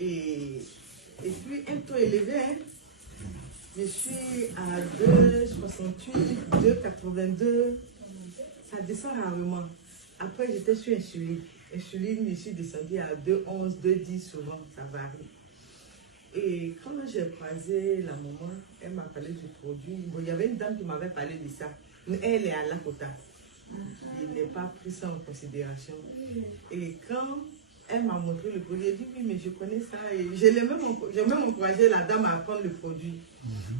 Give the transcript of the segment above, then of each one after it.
Et puis, un taux élevé, hein. Je suis à 2,68, 2,82. Ça descend rarement. Après, j'étais sur insuline. Insuline, je suis descendue à 2,11, 2,10 souvent, ça varie. Et quand j'ai croisé la maman, elle m'a parlé du produit. Bon, il y avait une dame qui m'avait parlé de ça. Mais elle est à Lakota. Je n'ai pas pris ça en considération. Et quand elle m'a montré le produit, elle dit oui, mais je connais ça. Et j'ai même encouragé la dame à prendre le produit.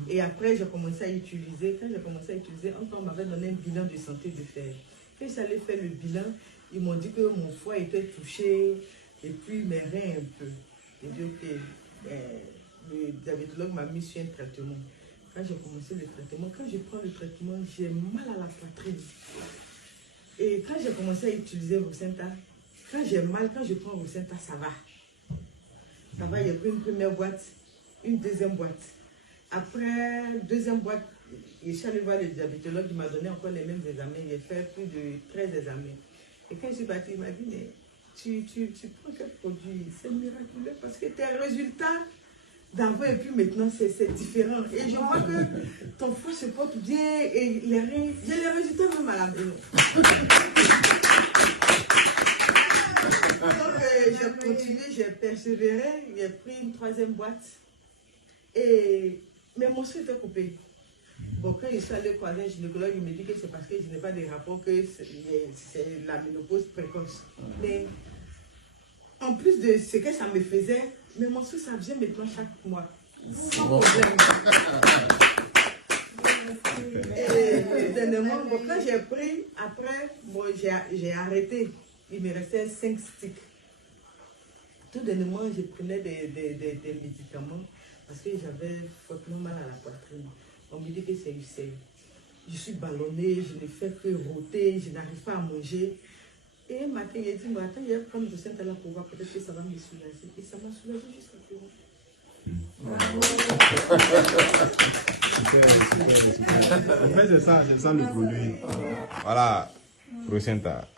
Et après, j'ai commencé à utiliser. Quand j'ai commencé à utiliser, on m'avait donné un bilan de santé de fer. Quand j'allais faire le bilan, ils m'ont dit que mon foie était touché et puis mes reins un peu. Et donc, le diabétologue m'a mis sur un traitement. Quand j'ai commencé le traitement, quand je prends le traitement, j'ai mal à la poitrine. Et quand j'ai commencé à utiliser Rosenta, quand j'ai mal, quand je prends Rosenta, ça va. Ça va, j'ai pris une première boîte, une deuxième boîte. Après, deuxième boîte, je suis allé voir le diabétologue, il m'a donné encore les mêmes examens. J'ai fait plus de 13 examens. Et quand je suis partie, il m'a dit, mais tu prends quel produit? C'est miraculeux parce que tes résultats d'avant et puis maintenant, c'est différent. Et je vois que ton foie se porte bien et les reins, j'ai les résultats même à la maison. Donc, j'ai continué, j'ai persévéré, j'ai pris une troisième boîte. Mais mon sang était coupé. Bon, quand je suis allé croiser un gynécologue, il me dit que c'est parce que je n'ai pas de rapport, que c'est la ménopause précoce. Mais en plus de ce que ça me faisait, mes menstrues, ça vient maintenant chaque mois. Sans problème. Et dernièrement, bon, quand j'ai pris, après, bon, j'ai arrêté. Il me restait 5 sticks. Tout dernièrement, je prenais des médicaments parce que j'avais fortement mal à la poitrine. On me dit que c'est UCL. Je suis ballonnée, je ne fais que rôter, je n'arrive pas à manger. Et un matin, il a dit, mais attends, il y a prendre de cette là pour voir, peut-être que ça va me soulager. Et ça m'a soulagé jusqu'à présent. En fait, c'est ça le produit. Voilà, Rosenta.